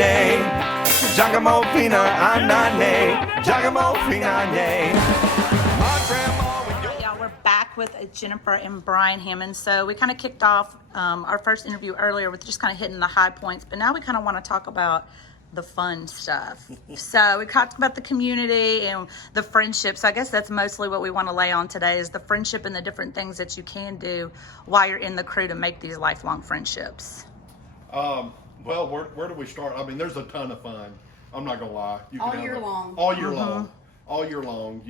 ane. Giacomo fina anane. Giacomo fina ane. My grandma. Yeah, we're back with Jennifer and Brian Hammons. So we kind of kicked off our first interview earlier with just kind of hitting the high points, but now we kind of want to talk about the fun stuff. So we talked about the community and the friendship. So I guess that's mostly what we want to lay on today is the friendship and the different things that you can do while you're in the crew to make these lifelong friendships. Well, where do we start? I mean, there's a ton of fun. I'm not gonna lie. You All can year have it long. All year long. All year long.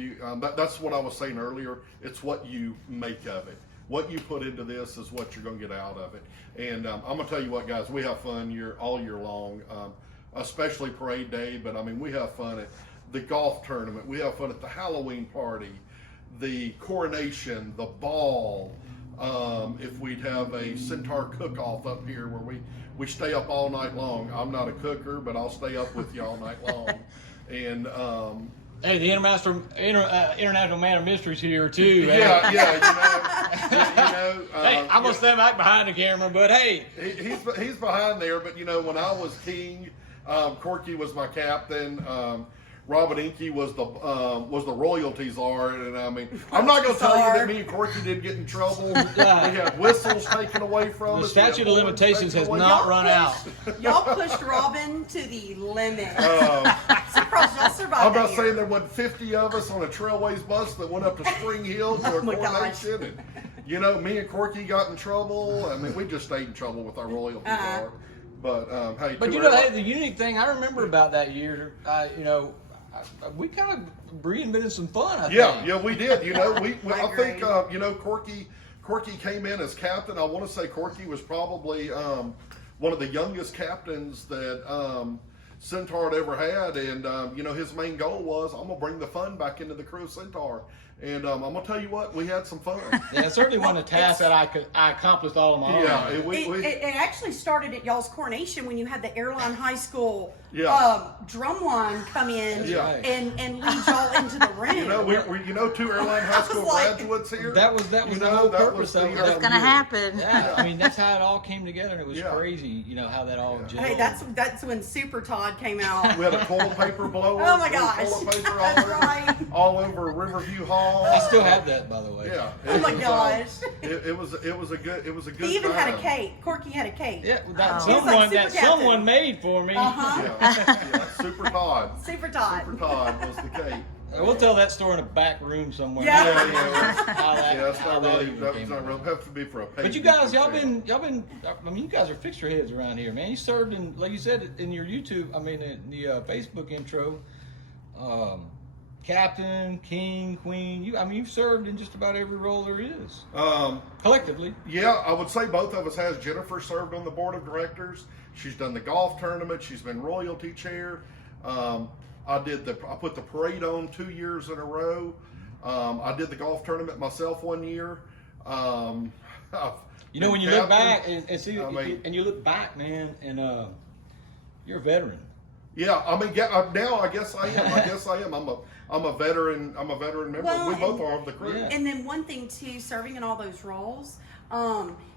That's what I was saying earlier. It's what you make of it. What you put into this is what you're gonna get out of it. And I'm gonna tell you what, guys, we have fun all year long, especially parade day. But I mean, we have fun at the golf tournament. We have fun at the Halloween party, the coronation, the ball. If we'd have a Centaur cook-off up here where we stay up all night long. I'm not a cooker, but I'll stay up with you all night long. And hey, the International Man of Mysteries here too. Yeah, Hey, I'm gonna stand back behind the camera, but hey, he's behind there. But when I was king, Corky was my captain. Robin Inky was the royalty czar, and I mean, I'm not going to tell you that me and Corky didn't get in trouble. We had whistles taken away from us. The statute of limitations has not run out. Y'all pushed Robin to the limit. Surprised y'all survived. I'm not saying there wasn't 50 of us on a Trailways bus that went up to Spring Hill for a coronation. And, me and Corky got in trouble. I mean, we just stayed in trouble with our royalty czar. But hey, hey, the unique thing I remember about that year, we kind of reinvented some fun. I think. Yeah, we did. I think Corky came in as captain. I want to say Corky was probably one of the youngest captains that Centaur had ever had, and his main goal was, I'm gonna bring the fun back into the crew of Centaur. And I'm gonna tell you what, we had some fun. Yeah, it's certainly one of the tasks that I accomplised all on my own. Yeah, it actually started at y'all's coronation when you had the Airline High School drum line come in and lead y'all into the ring. We're 2 Airline High School graduates here. That was the whole purpose of it. It's gonna happen. Yeah, I mean that's how it all came together, and it was crazy. How that all. Gelled. Hey, that's when Super Todd came out. We had a toilet paper blower. Oh my gosh, toilet paper that's all over Riverview Hall. I still have that, by the way. Yeah. Oh my gosh. It was a good. He even time. had a cake. Corky had a cake. Yeah, someone made for me. Super Todd. Super Todd. Super Todd was the cake. We'll tell that story in a back room somewhere. That's not really. That was not real. Have to be for a page. But you guys, y'all been. I mean, you guys are fixtureheads around here, man. You served in, like you said in your YouTube. I mean, in the Facebook intro. Captain, king, queen. You've served in just about every role there is. Collectively. Yeah, I would say both of us has. Jennifer served on the board of directors. She's done the golf tournament. She's been royalty chair. I put the parade on 2 years in a row. I did the golf tournament myself one year. When you look back and see, and you look back, man, and you're a veteran. Yeah, I mean, now I guess I am. I'm a veteran. I'm a veteran member. Well, we both are of the crew. Yeah. And then one thing too, serving in all those roles,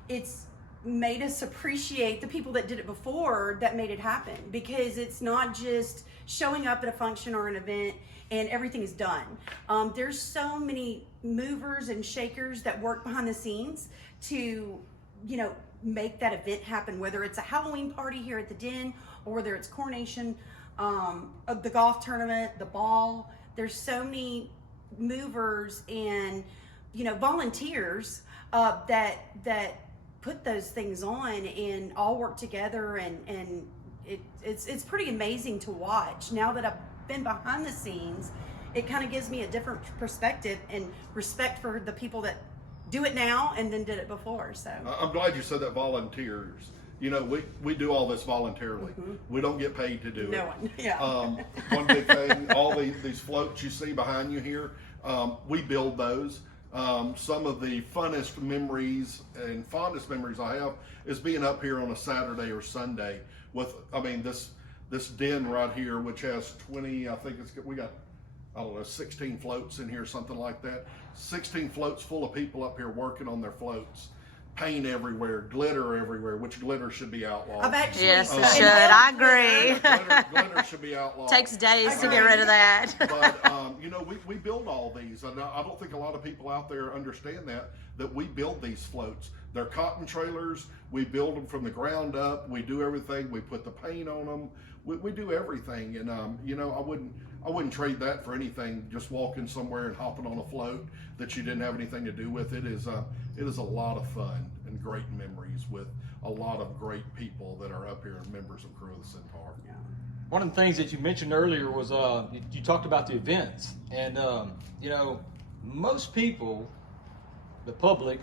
it's made us appreciate the people that did it before that made it happen, because it's not just showing up at a function or an event and everything is done. There's so many movers and shakers that work behind the scenes to, make that event happen, whether it's a Halloween party here at the Den or whether it's coronation, of the golf tournament, the ball. There's so many movers and volunteers that put those things on and all work together, and it's pretty amazing to watch. Now that I've been behind the scenes, it kind of gives me a different perspective and respect for the people that do it now and then did it before. So I'm glad you said that, volunteers. We do all this voluntarily. Mm-hmm. We don't get paid to do it. No one. Yeah. One big thing, all these floats you see behind you here, we build those. Some of the funnest memories and fondest memories I have is being up here on a Saturday or Sunday with, this den right here, which has 20, we got, 16 floats in here, something like that. 16 floats full of people up here working on their floats. paint everywhere, glitter everywhere, which glitter should be outlawed. I've actually Yes, it Uh, should. I agree. Glitter should be outlawed. Takes days to Agree. get rid of that. But you know, we build all these, and I don't think a lot of people out there understand that we build these floats. They're cotton trailers. We build them from the ground up. We do everything. We put the paint on them. We do everything, and you know, I wouldn't trade that for anything. Just walking somewhere and hopping on a float that you didn't have anything to do with. It is a lot of fun and great memories with a lot of great people that are up here and members of Crew of the Centaur. Yeah. One of the things that you mentioned earlier was you talked about the events, and you know, most people, the public,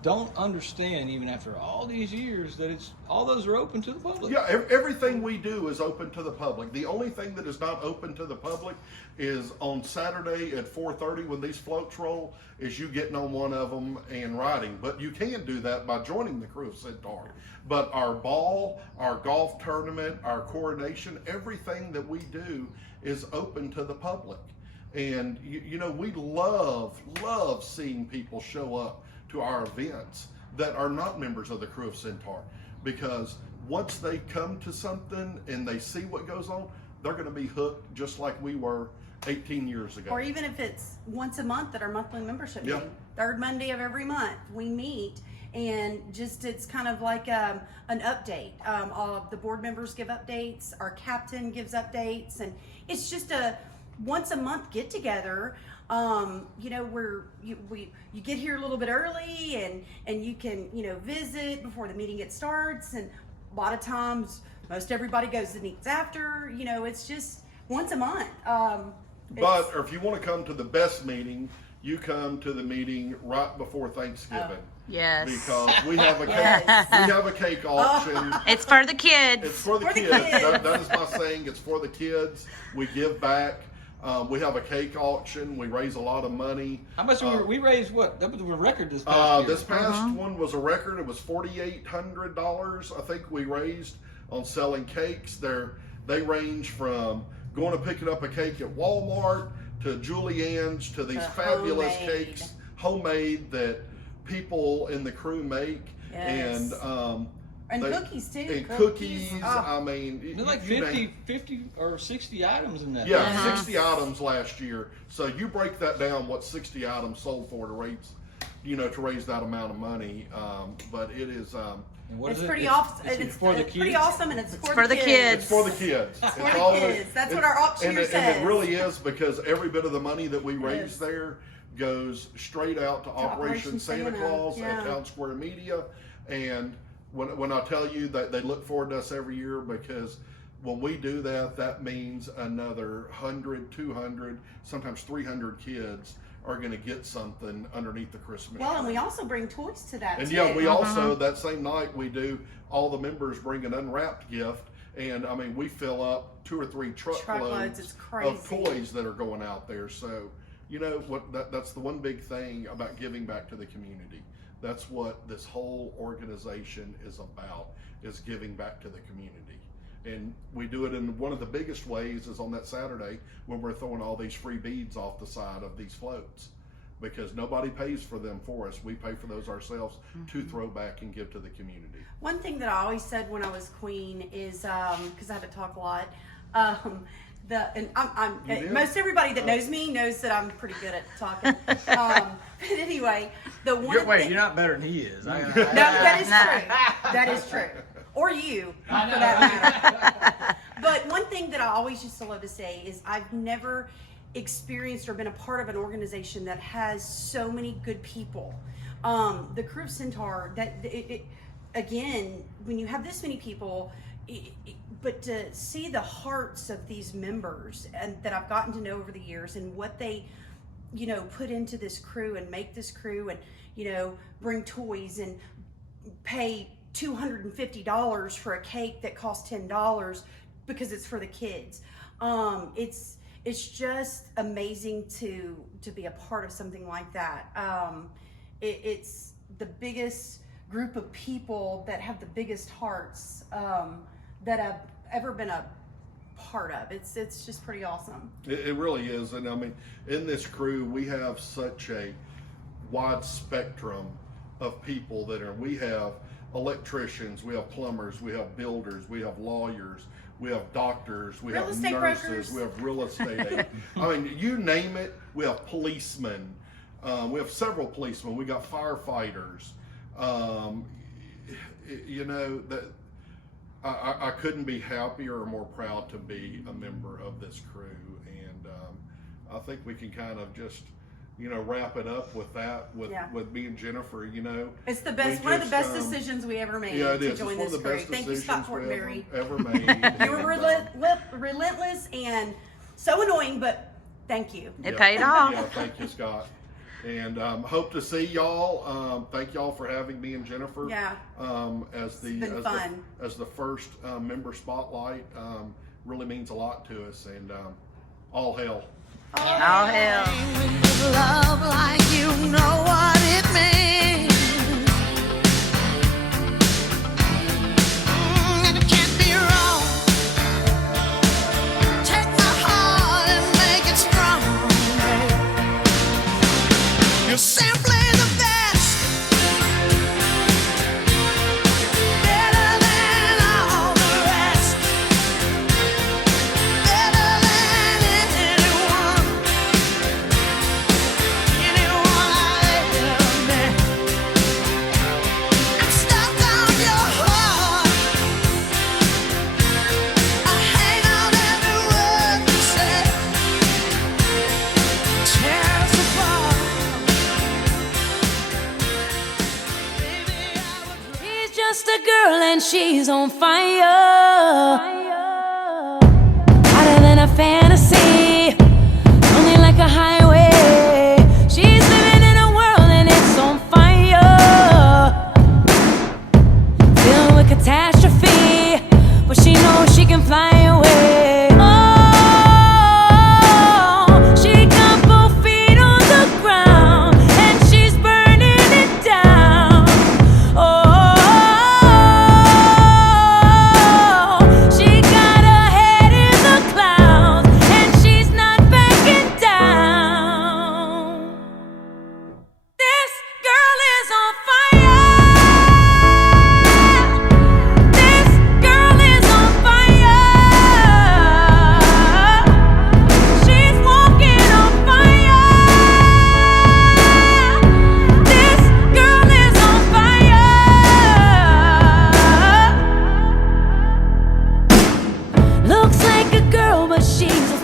don't understand, even after all these years, that all those are open to the public. Yeah, everything we do is open to the public. The only thing that is not open to the public is on Saturday at 4:30 when these floats roll, is you getting on one of them and riding. But you can do that by joining the Crew of Centaur. But our ball, our golf tournament, our coronation, everything that we do is open to the public. And you know, we love seeing people show up to our events that are not members of the Crew of Centaur, because once they come to something and they see what goes on, they're going to be hooked just like we were 18 years ago. Or even if it's once a month at our monthly membership Yeah. meeting, third Monday of every month, we meet, and just it's kind of like an update. All of the board members give updates, our captain gives updates, and it's just a once a month get together. You know, where you get here a little bit early, and you can, you know, visit before the meeting starts, and a lot of times most everybody goes and eats after. You know, it's just once a month. But if you want to come to the best meeting, you come to the meeting right before Thanksgiving. Yes. Because we have a cake, Yes. we have a cake auction. It's for the kids. It's for the For the kids. kids. That is my saying. It's for the kids. We give back. We have a cake auction. We raise a lot of money. How much we raised? What? That was a record this past year. This past one was a record. It was $4,800. I think we raised on selling cakes. They range from going to picking up a cake at Walmart to Julienne's to these To fabulous homemade. cakes, homemade, that people in the crew make. Yes. And they- cookies too. And cookies. Oh. I mean, There's like you name- 50 or 60 items in that. Yeah, 60 items last year. So you break that down, what 60 items sold for to raise that amount of money. But it is, And what It's is it? pretty It's- awesome. It's for the It's pretty kids. awesome, and it's for for the kids. it's for the kids. For the kids. That's what our auctioneer and says. it really is, because every bit of the money that we raise Yes. there goes straight out to Operation Santa Santa, Claus yeah. at Town Square Media. And when I tell you that they look forward to us every year, because when we do that, that means another 100, 200, sometimes 300 kids are going to get something underneath the Christmas Well, and tree. we also bring toys to that And too. yeah, we also, that same night, we do, all the members bring an unwrapped gift. And I mean, we fill up 2 or 3 truckloads It's of crazy. toys that are going out there. So, you know, that's the one big thing about giving back to the community. That's what this whole organization is about, is giving back to the community. And we do it in one of the biggest ways is on that Saturday when we're throwing all these free beads off the side of these floats, because nobody pays for them for us. We pay for those ourselves to throw back and give to the community. One thing that I always said when I was queen is, because I had to talk a lot, You did? most everybody that knows me knows that I'm pretty good at talking. But anyway, the one Wait, thing, you're not better than he is. no, that is true. That is true. Or you, for that matter. But one thing that I always used to love to say is I've never experienced or been a part of an organization that has so many good people. The Crew of Centaur, again, when you have this many people, but to see the hearts of these members and that I've gotten to know over the years, and what they, you know, put into this crew and make this crew, and, you know, bring toys and pay $250 for a cake that costs $10 because it's for the kids. It's just amazing to be a part of something like that. It's the biggest group of people that have the biggest hearts that I've ever been a part of. It's just pretty awesome. It really is. And I mean, in this crew, we have such a wide spectrum of people that are, we have electricians, we have plumbers, we have builders, we have lawyers, we have doctors, we Real have estate nurses, brokers. we have real estate agents. I mean, you name it, we have policemen. We have several policemen. We got firefighters. You know, that I couldn't be happier or more proud to be a member of this crew. And I think we can kind of just, you know, wrap it up with that, with me and Jennifer. You know, It's the best, one of the best decisions we ever made yeah, it to is. join It's one of this the crew. best Thank you, decisions Scott Fortenberry. we ever made. You were relentless and so annoying, but thank you. It paid off. Yeah, thank you, Scott. And hope to see y'all. Thank y'all for having me and Jennifer. Yeah. As been the fun. as the first member spotlight, really means a lot to us. And all hail. All hell. Love like you know what it means. And it can't be wrong. Take my heart and make it strong. You're simply the best. Better than all the rest. Better than anyone. Anyone I ever met. I'm stuck on your heart. I hang on every word you say. Tear us apart. She's just a girl and she's on fire. Hotter than a fantasy, only like a highway. She's living in a world and it's on fire, filled with catastrophe, but she knows she can fly away. Oh, she got both feet on the ground and she's burning it down. Oh, she got her head in the clouds and she's not backing down. This girl is on fire. This girl is on fire. She's walking on fire. This girl is on fire. Looks like a girl, but she's a